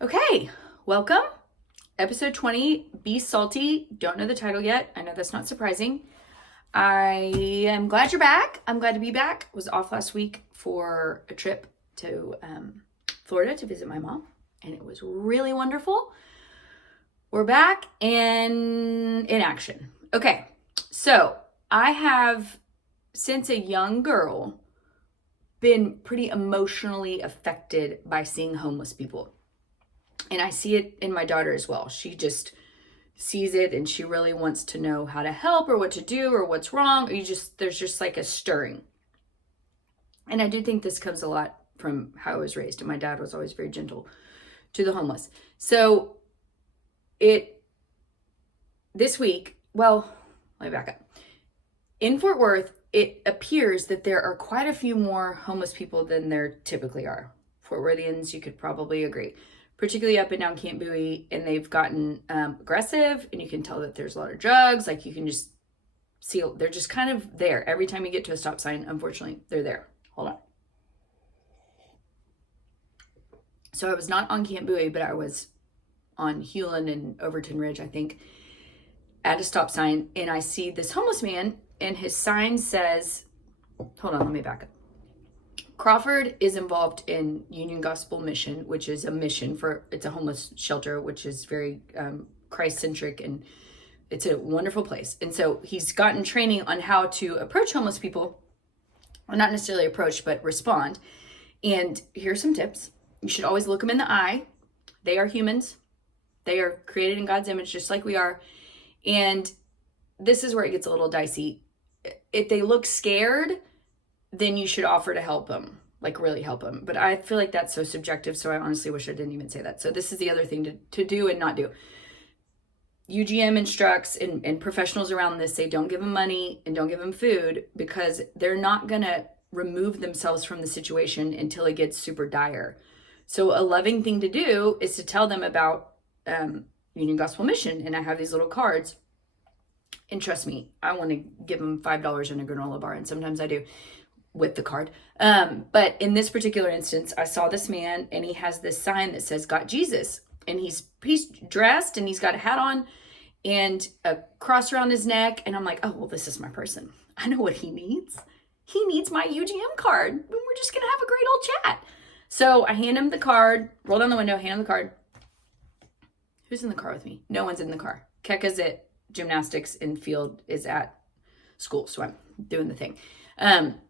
Okay, welcome. Episode 20, Be Salty. Don't know the title yet. I know that's not surprising. I am glad you're back. I'm glad to be back. Was off last week for a trip to Florida to visit my mom, and it was really wonderful. We're back and in action. Okay, so I have, since a young girl, been pretty emotionally affected by seeing homeless people. And I see it in my daughter as well. She just sees it and she really wants to know how to help or what to do or what's wrong. Or there's just like a stirring. And I do think this comes a lot from how I was raised. And my dad was always very gentle to the homeless. So this week, well, let me back up. In Fort Worth, it appears that there are quite a few more homeless people than there typically are. Fort Worthians, you could probably agree, particularly up and down Camp Bowie, and they've gotten aggressive, and you can tell that there's a lot of drugs. Like, you can just see, they're just kind of there. Every time you get to a stop sign, unfortunately, they're there. Hold on. So I was not on Camp Bowie, but I was on Hewlin and Overton Ridge, I think, at a stop sign, and I see this homeless man, and his sign says, hold on, let me back up. Crawford is involved in Union Gospel Mission, which is a mission it's a homeless shelter, which is very Christ-centric, and it's a wonderful place. And so he's gotten training on how to approach homeless people, or not necessarily approach, but respond. And here's some tips. You should always look them in the eye. They are humans. They are created in God's image, just like we are. And this is where it gets a little dicey. If they look scared, then you should offer to help them, like really help them. But I feel like that's so subjective, so I honestly wish I didn't even say that. So this is the other thing to do and not do. UGM instructs, and professionals around this say, don't give them money and don't give them food, because they're not going to remove themselves from the situation until it gets super dire. So a loving thing to do is to tell them about Union Gospel Mission, and I have these little cards. And trust me, I want to give them $5 in a granola bar, and sometimes I do with the card. But in this particular instance, I saw this man, and he has this sign that says, "Got Jesus." And he's dressed, and he's got a hat on and a cross around his neck. And I'm like, oh, well, this is my person. I know what he needs. He needs my UGM card. We're just going to have a great old chat. So I hand him the card, roll down the window, hand him the card. Who's in the car with me? No one's in the car. Keka's at gymnastics, and Field is at school, so I'm doing the thing. Hand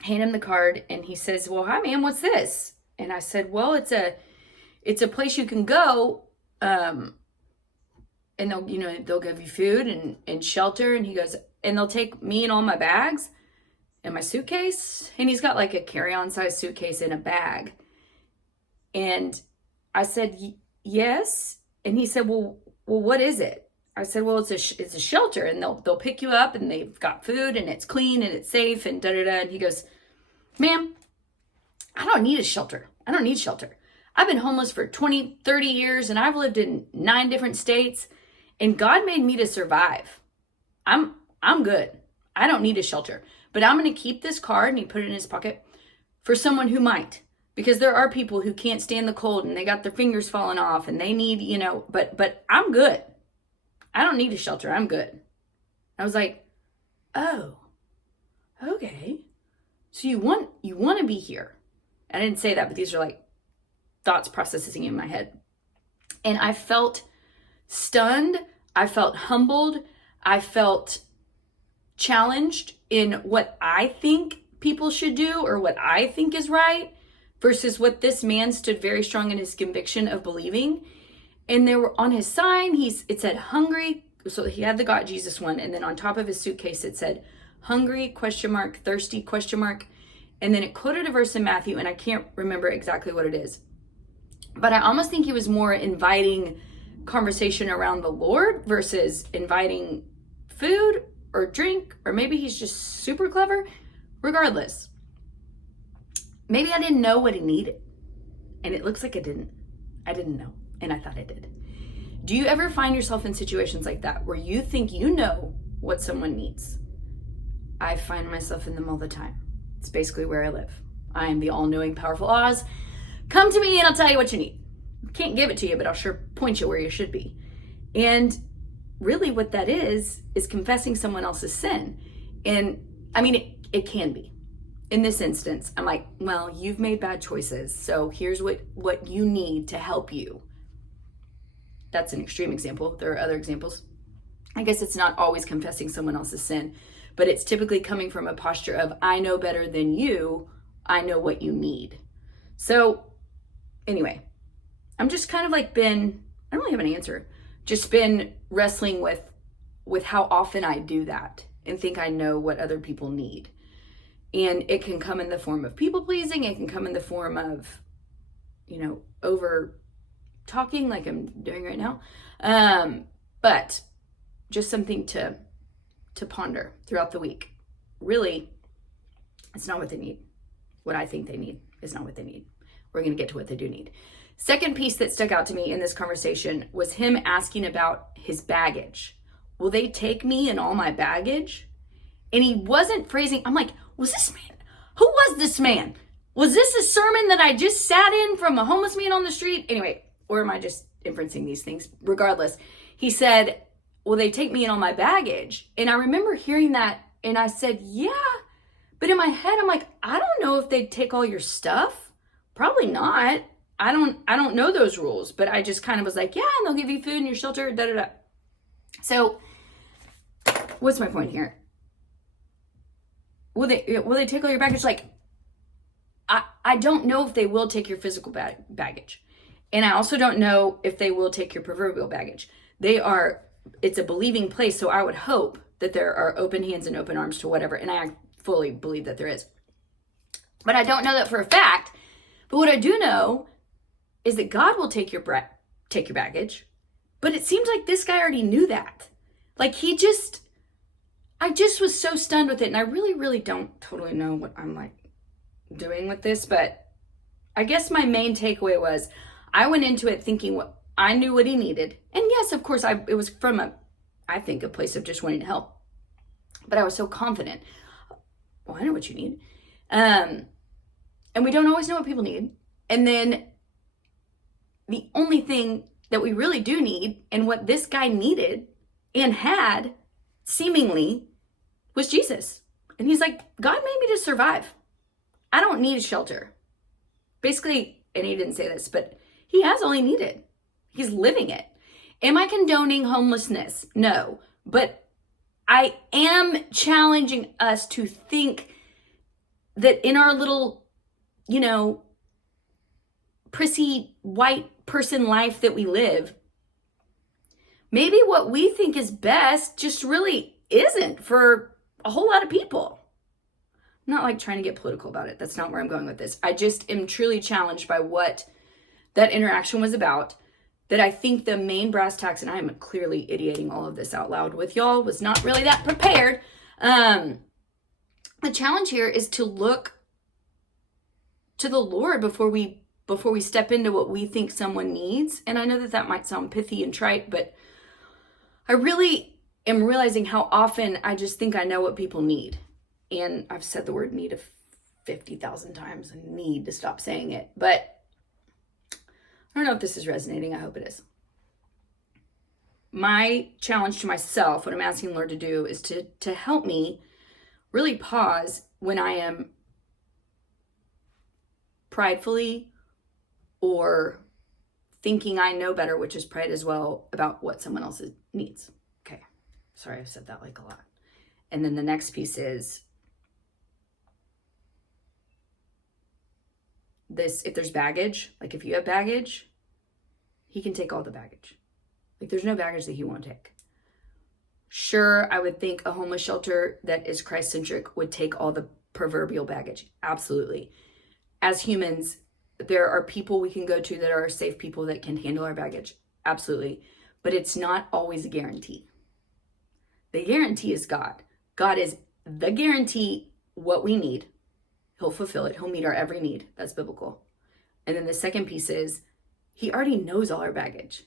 him the card, and he says, well, hi, ma'am, what's this? And I said, well, it's a place you can go, and they'll give you food and shelter. And he goes, and they'll take me and all my bags and my suitcase. And he's got like a carry-on size suitcase in a bag. And I said, yes. And he said, well, what is it? I said, well, it's a shelter, and they'll pick you up, and they've got food, and it's clean, and it's safe, and da-da-da. And he goes, ma'am, I don't need a shelter. I don't need shelter. I've been homeless for 20, 30 years, and I've lived in 9 different states, and God made me to survive. I'm good. I don't need a shelter, but I'm going to keep this card, and he put it in his pocket, for someone who might, because there are people who can't stand the cold, and they got their fingers falling off, and they need, but I'm good. I don't need a shelter. I'm good. I was like, oh, okay. So you want to be here. I didn't say that, but these are like thoughts processing in my head. And I felt stunned. I felt humbled. I felt challenged in what I think people should do or what I think is right versus what this man stood very strong in his conviction of believing. And there were on his sign, it said hungry. So he had the Got Jesus one. And then on top of his suitcase, it said hungry, ? Thirsty, ? And then it quoted a verse in Matthew, and I can't remember exactly what it is. But I almost think he was more inviting conversation around the Lord versus inviting food or drink, or maybe he's just super clever. Regardless, maybe I didn't know what he needed. And it looks like I didn't know. And I thought I did. Do you ever find yourself in situations like that where you think you know what someone needs? I find myself in them all the time. It's basically where I live. I am the all-knowing, powerful Oz, Come to me and I'll tell you what you need. Can't give it to you, but I'll sure point you where you should be. And really what that is confessing someone else's sin. And I mean, it can be. In this instance, I'm like, well, you've made bad choices, so here's what you need to help you. That's an extreme example. There are other examples. I guess it's not always confessing someone else's sin, but it's typically coming from a posture of, I know better than you, I know what you need. So anyway, I'm just kind of like I don't really have an answer, just been wrestling with how often I do that and think I know what other people need. And it can come in the form of people pleasing. It can come in the form of, over talking like I'm doing right now. But just something to ponder throughout the week. Really, it's not what they need. What I think they need is not what they need. We're going to get to what they do need. Second piece that stuck out to me in this conversation was him asking about his baggage. Will they take me and all my baggage? And he wasn't phrasing, I'm like, who was this man? Was this a sermon that I just sat in from a homeless man on the street? Anyway, or am I just inferencing these things? Regardless, he said, will they take me and all my baggage? And I remember hearing that and I said, yeah. But in my head, I'm like, I don't know if they'd take all your stuff. Probably not. I don't know those rules, but I just kind of was like, yeah, and they'll give you food and your shelter, da da da. So what's my point here? Will they take all your baggage? Like, I don't know if they will take your physical baggage. And I also don't know if they will take your proverbial baggage. It's a believing place, so I would hope that there are open hands and open arms to whatever, and I fully believe that there is. But I don't know that for a fact. But what I do know is that God will take your baggage. But it seems like this guy already knew that. Like I just was so stunned with it, and I really, really don't totally know what I'm like doing with this, but I guess my main takeaway was I went into it thinking I knew what he needed. And yes, of course, it was from a place of just wanting to help. But I was so confident. Well, I know what you need. And we don't always know what people need. And then the only thing that we really do need, and what this guy needed and had seemingly, was Jesus. And he's like, God made me to survive. I don't need shelter. Basically, and he didn't say this, but he has all he needed. He's living it. Am I condoning homelessness? No. But I am challenging us to think that in our little, prissy white person life that we live, maybe what we think is best just really isn't for a whole lot of people. I'm not like trying to get political about it. That's not where I'm going with this. I just am truly challenged by what that interaction was about, that I think the main brass tacks, and I am clearly idioting all of this out loud with y'all, was not really that prepared. The challenge here is to look to the Lord before we step into what we think someone needs. And I know that might sound pithy and trite, but I really am realizing how often I just think I know what people need. And I've said the word need 50,000 times. I need to stop saying it. But I don't know if this is resonating. I hope it is. My challenge to myself, what I'm asking the Lord to do, is to help me really pause when I am pridefully or thinking I know better, which is pride as well, about what someone else needs. Okay. Sorry, I've said that like a lot. And then the next piece is this: if there's baggage, like if you have baggage, he can take all the baggage. Like there's no baggage that he won't take. Sure, I would think a homeless shelter that is Christ-centric would take all the proverbial baggage. Absolutely. As humans, there are people we can go to that are safe people that can handle our baggage. Absolutely. But it's not always a guarantee. The guarantee is God. God is the guarantee. What we need, he'll fulfill it. He'll meet our every need. That's biblical. And then the second piece is he already knows all our baggage.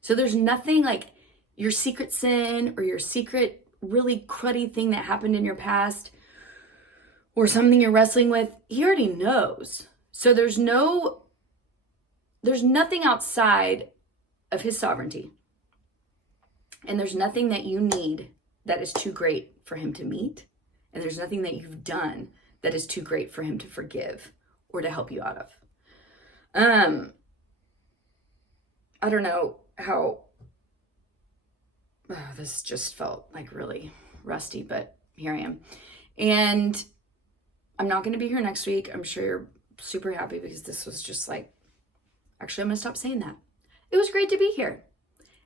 So there's nothing like your secret sin or your secret really cruddy thing that happened in your past or something you're wrestling with. He already knows. So there's no there's nothing outside of his sovereignty. And there's nothing that you need that is too great for him to meet. And there's nothing that you've done that is too great for him to forgive or to help you out of. I don't know how, this just felt like really rusty, but here I am. And I'm not going to be here next week. I'm sure you're super happy because this was just like, actually, I'm going to stop saying that. It was great to be here.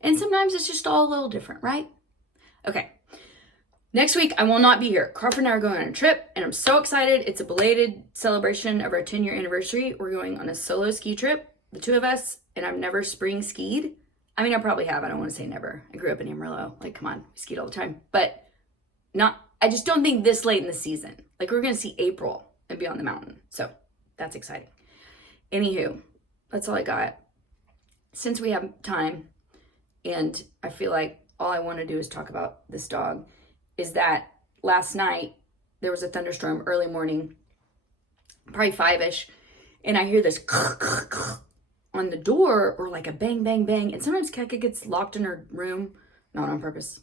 And sometimes it's just all a little different, right? Okay. Next week, I will not be here. Crawford and I are going on a trip, and I'm so excited. It's a belated celebration of our 10-year anniversary. We're going on a solo ski trip, the two of us, and I've never spring skied. I mean, I probably have. I don't want to say never. I grew up in Amarillo. Like, come on, we skied all the time. But I just don't think this late in the season. Like, we're going to see April and be on the mountain. So that's exciting. Anywho, that's all I got. Since we have time, and I feel like all I want to do is talk about this dog, is that last night there was a thunderstorm early morning, probably 5-ish, and I hear this on the door, or like a bang, bang, bang. And sometimes Keka gets locked in her room, not on purpose.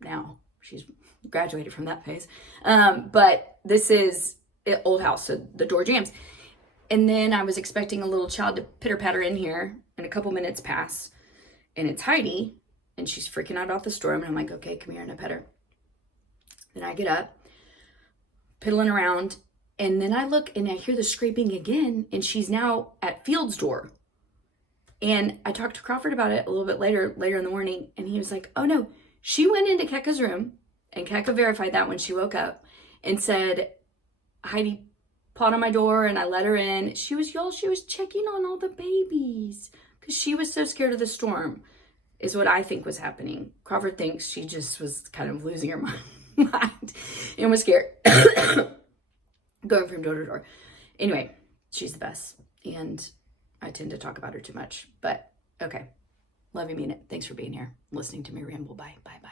Now she's graduated from that phase. But this is an old house, so the door jams. And then I was expecting a little child to pitter patter in here, and a couple minutes pass, and it's Heidi, and she's freaking out about the storm. And I'm like, okay, come here, and I pet her. Then I get up, piddling around, and then I look and I hear the scraping again, and she's now at Field's door. And I talked to Crawford about it a little bit later in the morning, and he was like, oh no, she went into Keka's room, and Keka verified that when she woke up and said, Heidi pawed on my door and I let her in. She was checking on all the babies because she was so scared of the storm, is what I think was happening. Crawford thinks she just was kind of losing her mind and was scared. Going from door to door. Anyway, she's the best. And I tend to talk about her too much. But okay. Love you, mean it. Thanks for being here. Listening to me ramble. Bye. Bye. Bye.